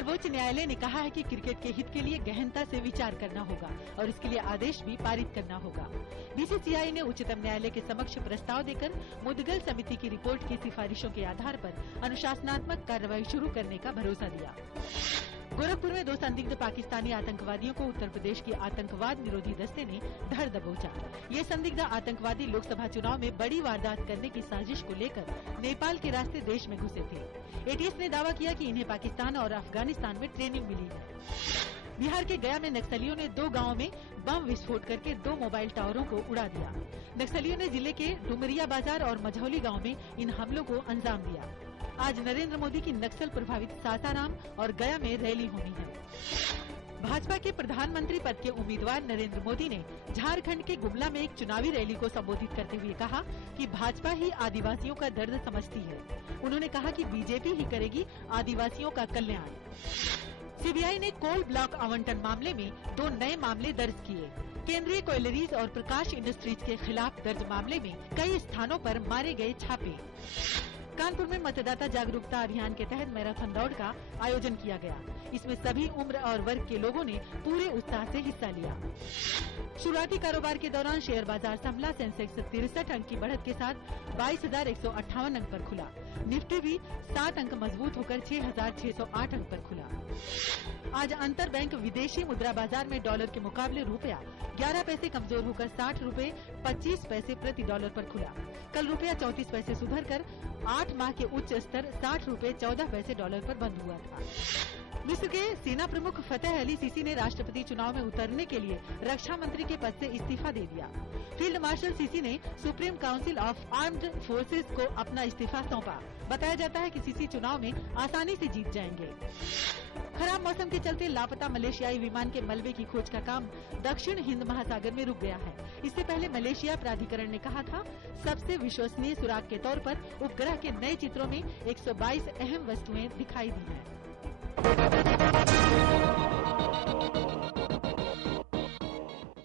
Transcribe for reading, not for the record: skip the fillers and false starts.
सर्वोच्च न्यायालय ने कहा है कि क्रिकेट के हित के लिए गहनता से विचार करना होगा और इसके लिए आदेश भी पारित करना होगा। बीसीसीआई ने उच्चतम न्यायालय के समक्ष प्रस्ताव देकर मुदगल समिति की रिपोर्ट की सिफारिशों के आधार पर अनुशासनात्मक कार्रवाई शुरू करने का भरोसा दिया। गोरखपुर में 2 संदिग्ध पाकिस्तानी आतंकवादियों को उत्तर प्रदेश की आतंकवाद निरोधी दस्ते ने धर दबोचा। ये संदिग्ध आतंकवादी लोकसभा चुनाव में बड़ी वारदात करने की साजिश को लेकर नेपाल के रास्ते देश में घुसे थे। एटीएस ने दावा किया कि इन्हें पाकिस्तान और अफगानिस्तान में ट्रेनिंग मिली है। बिहार के गया में नक्सलियों ने 2 गांवों में बम विस्फोट करके 2 मोबाइल टावरों को उड़ा दिया। नक्सलियों ने जिले के डुमरिया बाजार और मझौली गांव में इन हमलों को अंजाम दिया। आज नरेंद्र मोदी की नक्सल प्रभावित सासाराम और गया में रैली होनी है। भाजपा के प्रधानमंत्री पद के उम्मीदवार नरेंद्र मोदी ने झारखंड के गुमला में एक चुनावी रैली को संबोधित करते हुए कहा कि भाजपा ही आदिवासियों का दर्द समझती है। उन्होंने कहा कि बीजेपी ही करेगी आदिवासियों का कल्याण। सीबीआई ने कोल ब्लॉक आवंटन मामले में 2 नए मामले दर्ज किए। केंद्रीय कोयलरीज और प्रकाश इंडस्ट्रीज के खिलाफ दर्ज मामले में कई स्थानों पर मारे गए छापे। कानपुर में मतदाता जागरूकता अभियान के तहत मैराथन दौड़ का आयोजन किया गया। इसमें सभी उम्र और वर्ग के लोगों ने पूरे उत्साह से हिस्सा लिया। शुरुआती कारोबार के दौरान शेयर बाजार संभला। सेंसेक्स 63 अंक की बढ़त के साथ 22,158 अंक पर खुला। निफ्टी भी 7 अंक मजबूत होकर 6,608 अंक पर खुला। आज अंतर बैंक विदेशी मुद्रा बाजार में डॉलर के मुकाबले रुपया 11 पैसे कमजोर होकर 60 रुपए 25 पैसे प्रति डॉलर पर खुला। कल रुपया 34 पैसे सुधर कर 8 माह के उच्च स्तर 60 रुपए 14 पैसे डॉलर पर बंद हुआ था। मिस्र के सेना प्रमुख फतेह अली सीसी ने राष्ट्रपति चुनाव में उतरने के लिए रक्षा मंत्री के पद से इस्तीफा दे दिया। फील्ड मार्शल सीसी ने supreme council of armed forces को अपना इस्तीफा सौंपा। बताया जाता है कि सीसी चुनाव में आसानी से जीत जाएंगे। खराब मौसम के चलते लापता मलेशियाई विमान के मलबे की खोज का काम दक्षिण हिंद महासागर में रुक गया है। इससे पहले मलेशिया प्राधिकरण ने कहा था, सबसे विश्वसनीय सुराग के तौर पर उपग्रह के नए चित्रों में 122 अहम वस्तुएं दिखाई दी हैं।